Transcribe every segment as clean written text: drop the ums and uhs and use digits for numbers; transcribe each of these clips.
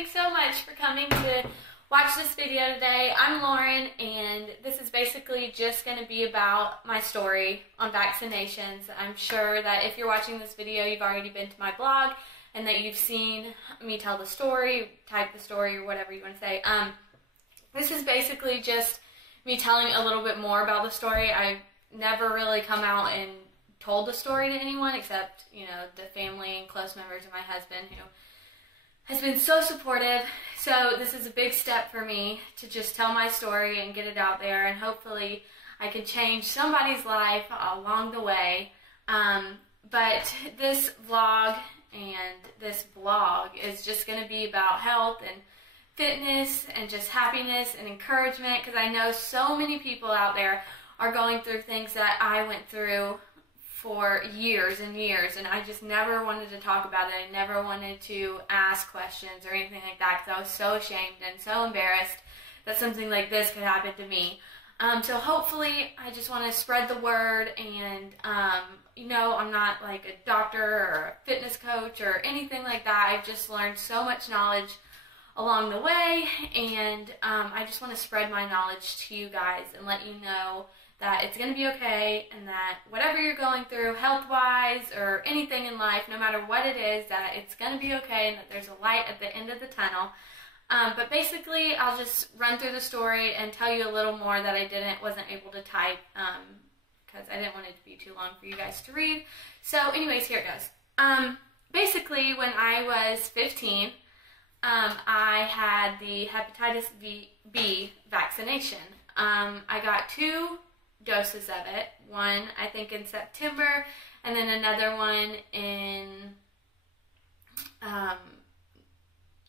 Thanks so much for coming to watch this video today. I'm Lauren, and this is basically just going to be about my story on vaccinations. I'm sure that if you're watching this video, you've already been to my blog and that you've seen me tell the story, type the story, or whatever you want to say. This is basically just me telling a little bit more about the story. I've never really come out and told the story to anyone except, you know, the family and close members of my husband, who has been so supportive. So this is a big step for me to just tell my story and get it out there, and hopefully I can change somebody's life along the way. But this vlog and this blog is just going to be about health and fitness and just happiness and encouragement, because I know so many people out there are going through things that I went through for years and years, and I just never wanted to talk about it. I never wanted to ask questions or anything like that because I was so ashamed and so embarrassed that something like this could happen to me. So hopefully I just want to spread the word, and you know, I'm not like a doctor or a fitness coach or anything like that. I've just learned so much knowledge along the way, and I just want to spread my knowledge to you guys and let you know that it's going to be okay, and that whatever you're going through health-wise or anything in life, no matter what it is, that it's going to be okay and that there's a light at the end of the tunnel. But basically, I'll just run through the story and tell you a little more that I wasn't able to type because I didn't want it to be too long for you guys to read. So anyways, here it goes. Basically, when I was 15, I had the Hepatitis B vaccination. I got 2 doses of it. One, I think, in September, and then another one in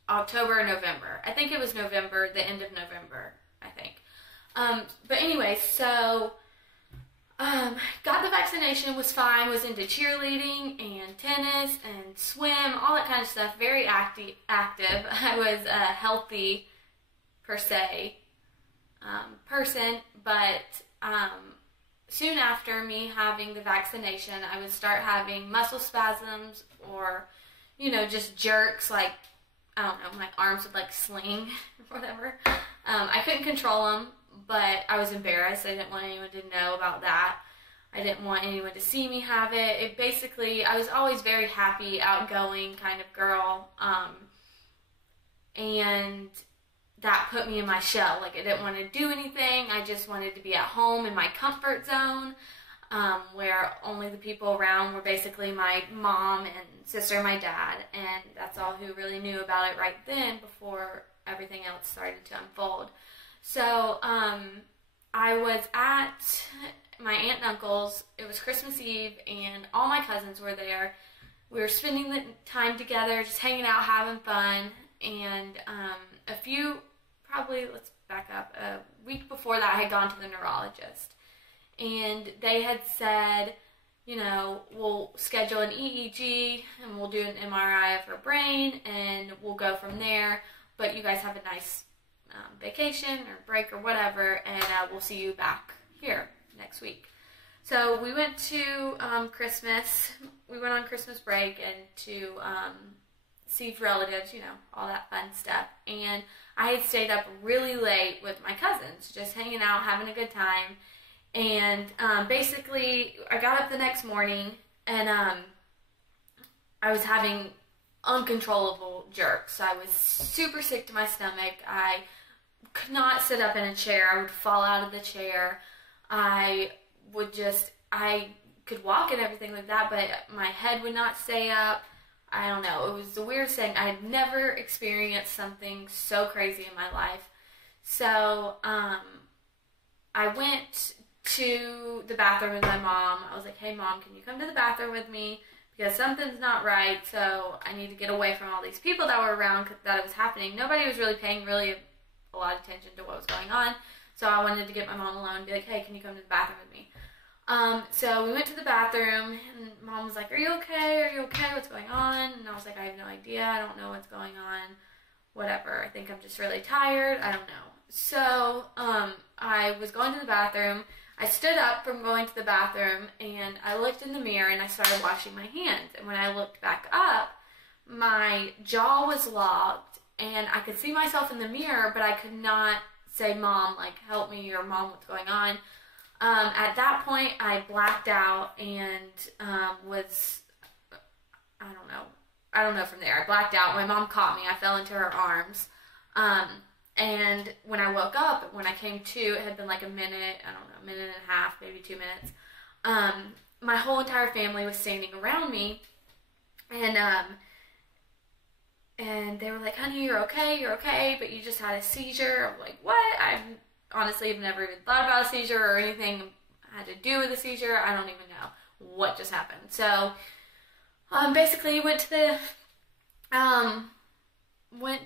October or November. I think it was November, the end of November, I think. But anyway, so got the vaccination, was fine, was into cheerleading and tennis and swim, all that kind of stuff, very active. I was a healthy, per se, person, but soon after me having the vaccination, I would start having muscle spasms, or, you know, just jerks, like, I don't know, my arms would like sling or whatever. I couldn't control them, but I was embarrassed. I didn't want anyone to know about that. I didn't want anyone to see me have it. It basically, I was always very happy, outgoing kind of girl, and that put me in my shell. Like, I didn't want to do anything. I just wanted to be at home in my comfort zone, where only the people around were basically my mom and sister and my dad, and that's all who really knew about it right then before everything else started to unfold. So I was at my aunt and uncle's. It was Christmas Eve, and all my cousins were there. We were spending the time together, just hanging out, having fun, and let's back up, a week before that, I had gone to the neurologist, and they had said, you know, we'll schedule an EEG, and we'll do an MRI of her brain, and we'll go from there, but you guys have a nice vacation or break or whatever, and we'll see you back here next week. So we went to Christmas. We went on Christmas break and to see relatives, you know, all that fun stuff. And I had stayed up really late with my cousins, just hanging out, having a good time. And basically, I got up the next morning, and I was having uncontrollable jerks. I was super sick to my stomach. I could not sit up in a chair. I would fall out of the chair. I could walk and everything like that, but my head would not stay up. I don't know. It was the weirdest thing. I had never experienced something so crazy in my life. So I went to the bathroom with my mom. I was like, hey, Mom, can you come to the bathroom with me? Because something's not right, so I need to get away from all these people that were around that it was happening. Nobody was really paying a lot of attention to what was going on. So I wanted to get my mom alone and be like, hey, can you come to the bathroom with me? So we went to the bathroom, and Mom was like, are you okay? Are you okay? What's going on? And I was like, I have no idea. I don't know what's going on. Whatever. I think I'm just really tired. I don't know. So I was going to the bathroom. I stood up from going to the bathroom, and I looked in the mirror, and I started washing my hands. And when I looked back up, my jaw was locked, and I could see myself in the mirror, but I could not say, Mom, like, help me, or Mom, what's going on? At that point, I blacked out and was, I don't know from there. I blacked out. My mom caught me. I fell into her arms. And when I woke up, when I came to, it had been like a minute and a half, maybe 2 minutes. My whole entire family was standing around me, and they were like, honey, you're okay, but you just had a seizure. I'm like, what? I honestly have never even thought about a seizure or anything had to do with a seizure. I don't even know what just happened. So, basically went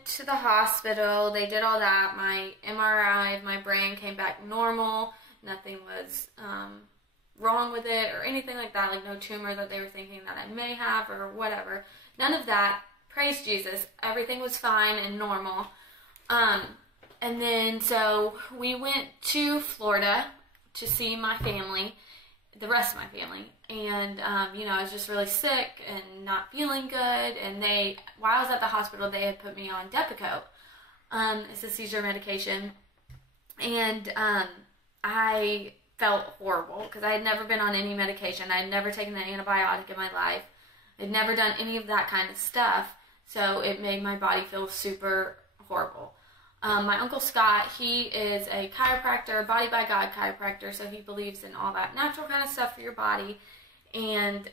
to the hospital. They did all that. My MRI of my brain came back normal. Nothing was wrong with it or anything like that, like no tumor that they were thinking that I may have or whatever. None of that. Praise Jesus. Everything was fine and normal. And then, so we went to Florida to see my family, the rest of my family. And, I was just really sick and not feeling good. And while I was at the hospital, they had put me on Depakote. It's a seizure medication. And I felt horrible because I had never been on any medication. I had never taken an antibiotic in my life. I'd never done any of that kind of stuff. So it made my body feel super horrible. My Uncle Scott, he is a chiropractor, Body by God chiropractor, so he believes in all that natural kind of stuff for your body. And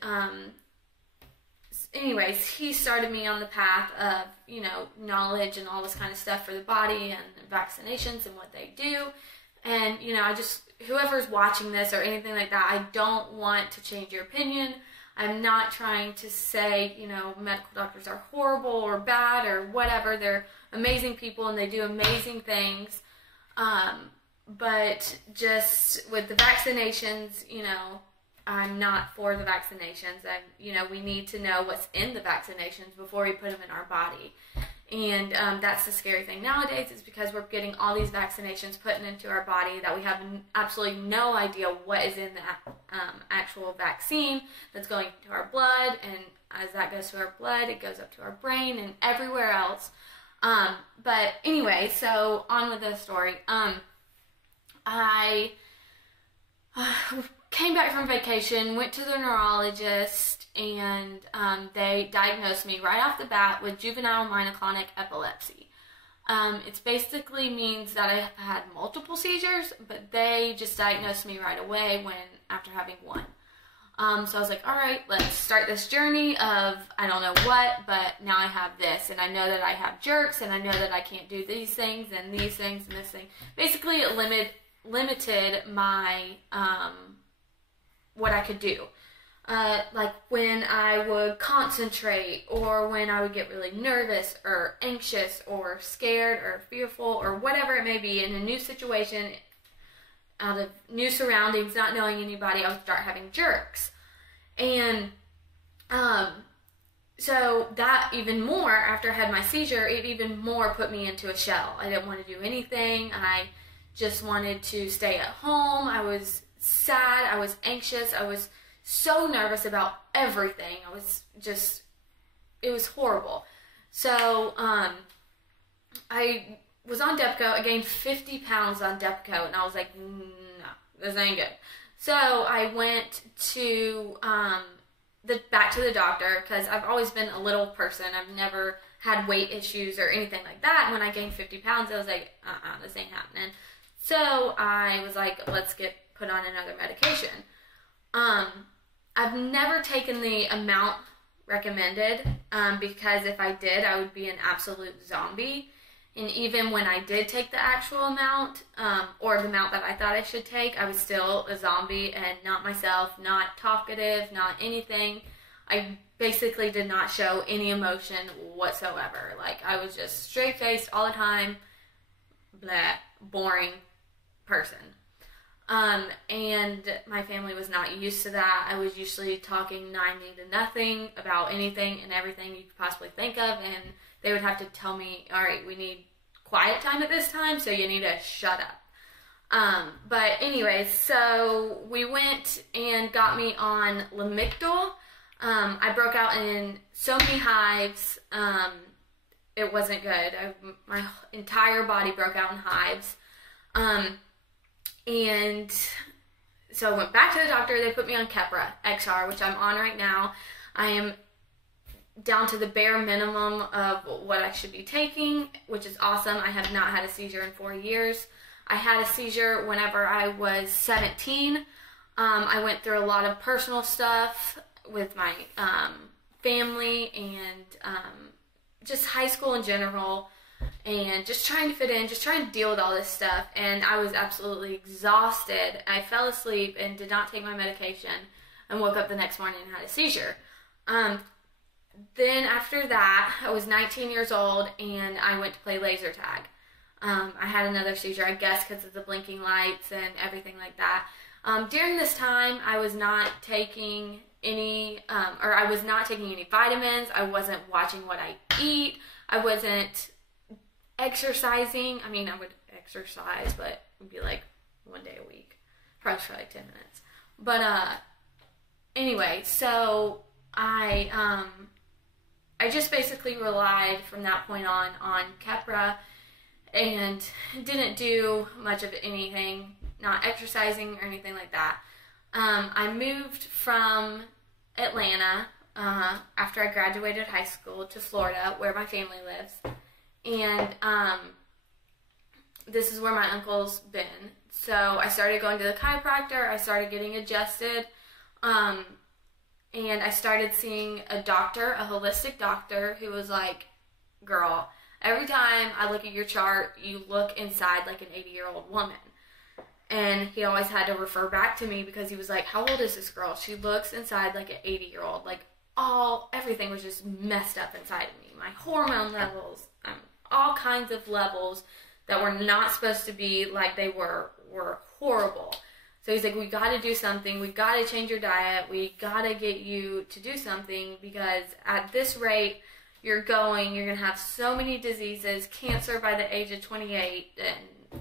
anyways, he started me on the path of, knowledge and all this kind of stuff for the body and vaccinations and what they do. And, whoever's watching this or anything like that, I don't want to change your opinion. I'm not trying to say, medical doctors are horrible or bad or whatever. They're amazing people and they do amazing things. But just with the vaccinations, I'm not for the vaccinations. We need to know what's in the vaccinations before we put them in our body. And that's the scary thing nowadays, is because we're getting all these vaccinations put into our body that we have absolutely no idea what is in the actual vaccine that's going to our blood. And as that goes to our blood, it goes up to our brain and everywhere else. But anyway, so on with the story. I came back from vacation, went to the neurologist, and they diagnosed me right off the bat with juvenile myoclonic epilepsy. It basically means that I had multiple seizures, but they just diagnosed me right away after having one. So I was like, all right, let's start this journey of I don't know what, but now I have this, and I know that I have jerks, and I know that I can't do these things and these things and this thing. Basically, it limited my what I could do. Like when I would concentrate, or when I would get really nervous or anxious or scared or fearful or whatever it may be in a new situation, out of new surroundings, not knowing anybody, I would start having jerks. And so that even more, after I had my seizure, it even more put me into a shell. I didn't want to do anything. I just wanted to stay at home. I was sad. I was anxious. I was so nervous about everything. It was horrible. So, I was on Depakote. I gained 50 pounds on Depakote, and I was like, no, this ain't good. So I went to, back to the doctor, because I've always been a little person. I've never had weight issues or anything like that. When I gained 50 pounds, I was like, this ain't happening. So I was like, let's get put on another medication. I've never taken the amount recommended, because if I did, I would be an absolute zombie. And even when I did take the actual amount, or the amount that I thought I should take, I was still a zombie and not myself, not talkative, not anything. I basically did not show any emotion whatsoever. Like, I was just straight-faced all the time, blah, boring person. And my family was not used to that. I was usually talking 90 to nothing about anything and everything you could possibly think of, and they would have to tell me, all right, we need quiet time at this time, so you need to shut up. But anyways, so we went and got me on Lamictal. I broke out in so many hives. it wasn't good. My entire body broke out in hives. And so I went back to the doctor. They put me on Keppra XR, which I'm on right now. I am down to the bare minimum of what I should be taking, which is awesome. I have not had a seizure in 4 years. I had a seizure whenever I was 17. I went through a lot of personal stuff with my family and just high school in general, and just trying to fit in, just trying to deal with all this stuff, and I was absolutely exhausted. I fell asleep and did not take my medication and woke up the next morning and had a seizure. Then after that, I was 19 years old and I went to play laser tag. I had another seizure, I guess because of the blinking lights and everything like that. During this time, I was not taking any vitamins. I wasn't watching what I eat. I wasn't exercising. I mean, I would exercise, but it would be like 1 day a week, probably for like 10 minutes. But anyway, so I just basically relied from that point on Keppra and didn't do much of anything, not exercising or anything like that. I moved from Atlanta after I graduated high school to Florida, where my family lives. And this is where my uncle's been. So I started going to the chiropractor. I started getting adjusted. And I started seeing a doctor, a holistic doctor, who was like, girl, every time I look at your chart, you look inside like an 80-year-old woman. And he always had to refer back to me because he was like, how old is this girl? She looks inside like an 80-year-old. Like, everything was just messed up inside of me. My hormone levels, all kinds of levels that were not supposed to be like they were horrible. So he's like, we got to do something. We got to change your diet. We got to get you to do something, because at this rate you're going to have so many diseases, cancer by the age of 28, and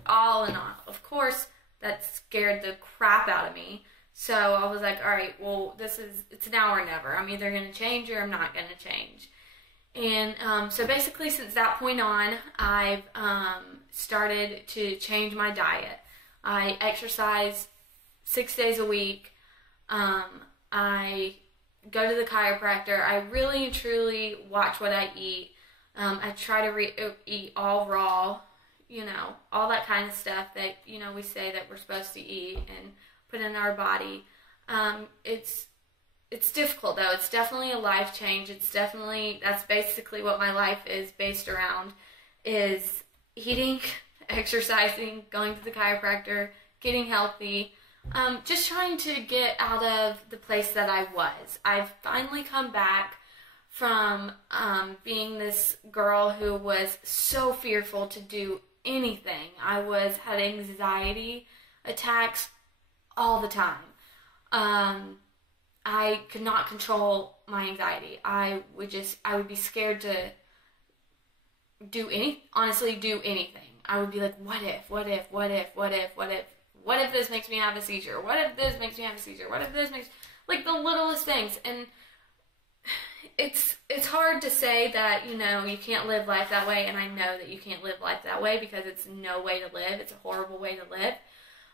all in all. Of course, that scared the crap out of me. So I was like, all right, well, it's now or never. I'm either going to change or I'm not going to change. And so basically since that point on, I've started to change my diet. I exercise 6 days a week. I go to the chiropractor. I really and truly watch what I eat. I try to eat all raw, all that kind of stuff that, we say that we're supposed to eat and put in our body. It's difficult though. It's definitely a life change. That's basically what my life is based around, is eating, exercising, going to the chiropractor, getting healthy, just trying to get out of the place that I was. I've finally come back from being this girl who was so fearful to do anything. I had anxiety attacks all the time. I could not control my anxiety. I would be scared to do anything. I would be like, what if this makes me have a seizure? What if this makes me have a seizure? What if this makes, like, the littlest things. And it's hard to say that, you can't live life that way, and I know that you can't live life that way, because it's no way to live. It's a horrible way to live,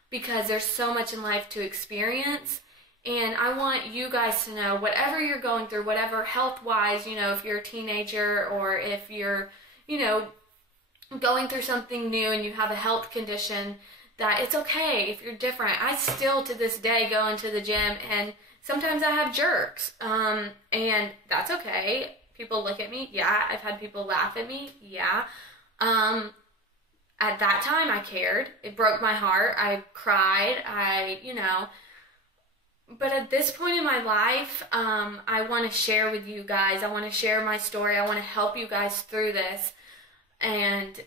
because there's so much in life to experience. And I want you guys to know, whatever you're going through, whatever health-wise, if you're a teenager, or if you're, going through something new and you have a health condition, that it's okay if you're different. I still, to this day, go into the gym, and sometimes I have jerks, and that's okay. People look at me, yeah. I've had people laugh at me, yeah. At that time, I cared. It broke my heart. I cried. But at this point in my life, I want to share with you guys. I want to share my story. I want to help you guys through this. And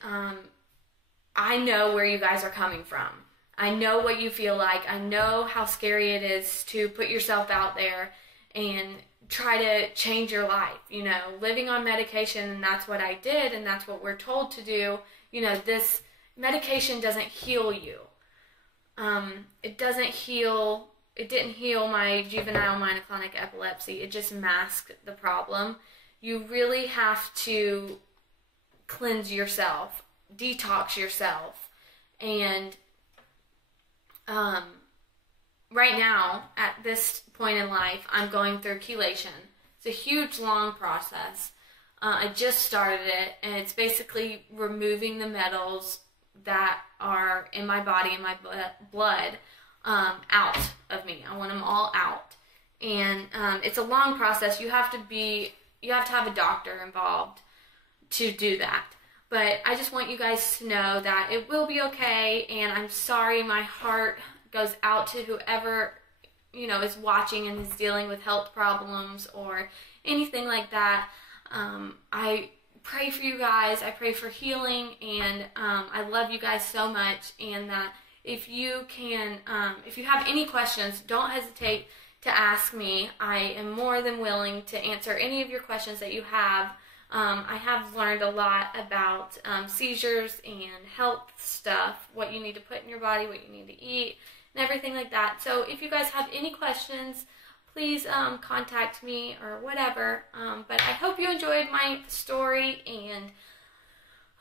I know where you guys are coming from. I know what you feel like. I know how scary it is to put yourself out there and try to change your life. Living on medication, and that's what I did, and that's what we're told to do. This medication doesn't heal you. It didn't heal my juvenile myoclonic epilepsy. It just masked the problem. You really have to cleanse yourself, detox yourself. And right now, at this point in life, I'm going through chelation. It's a huge, long process. I just started it, and it's basically removing the metals that are in my body, in my blood, out of me. I want them all out. And it's a long process. You have to have a doctor involved to do that. But I just want you guys to know that it will be okay, and I'm sorry. My heart goes out to whoever, is watching and is dealing with health problems or anything like that. I pray for you guys. I pray for healing, and I love you guys so much. And that if you have any questions, don't hesitate to ask me. I am more than willing to answer any of your questions that you have. I have learned a lot about seizures and health stuff, what you need to put in your body, what you need to eat, and everything like that. So if you guys have any questions, please contact me or whatever. But I hope you enjoyed my story, and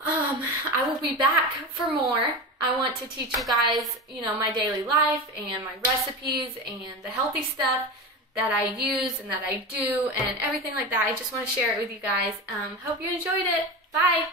I will be back for more. I want to teach you guys, my daily life and my recipes and the healthy stuff that I use and that I do and everything like that. I just want to share it with you guys. Hope you enjoyed it. Bye.